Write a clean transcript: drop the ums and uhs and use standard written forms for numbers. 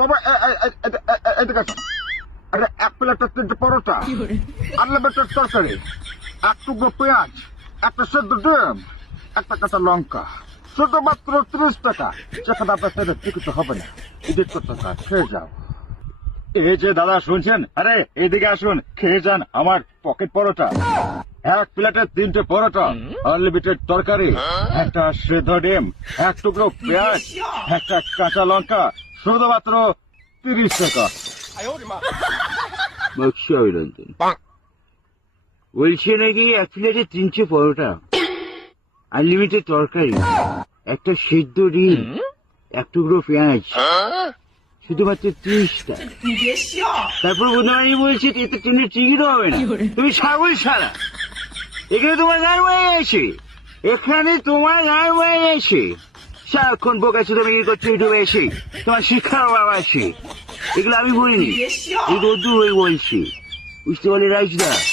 বাবা এদিকে আসো। আরে এক প্লেটের 3টে পরোটা, আনলিমিটেড তরকারি, এক টুকরো পেঁয়াজ, একটা সেদ্ধ ডিম, একটা কাঁচা লঙ্কা, শুধুমাত্র 30 টাকা। যেখানে আপনার সাথে টিকিট হবে না, এডিট করতে হয়, খেয়ে যাও। এই যে দাদা শুনছেন, আরে এইদিকে আসুন, খেয়ে যান আমার পকেট পরোটা। এক প্লেটে 3টে পরোটা, আনলিমিটেড তরকারি, একটা সেদ্ধ ডিম, এক টুকরো পেঁয়াজ, একটা কাঁচা লঙ্কা, শুধুমাত্র 30 টাকা। বলছি অভিনন্দন, বলছে নাকি এক প্লেটে 3টে পরোটা, আনলিমিটেড তরকারি, একটা সিদ্ধ ডিম, এক টুকরো পেঁয়াজ, শুধুমাত্র 30 টাকা। তারপর বোধহয় বলছে এতে ট্রেনের টিকিটও হবে না। তুমি ছাগল সারা, এখানে তোমার গান হয়ে গেছে, এখানে তোমার গান হয়ে গেছে। সারাক্ষণ বোকাচ্ছে তুমি কি করছো ইউটিউবে এসে, তোমার শিক্ষার অভাব আছে। এগুলো আমি বলিনি, এই রোদ্দুর হয়ে বলছি, বুঝতে পারলি রাজদা?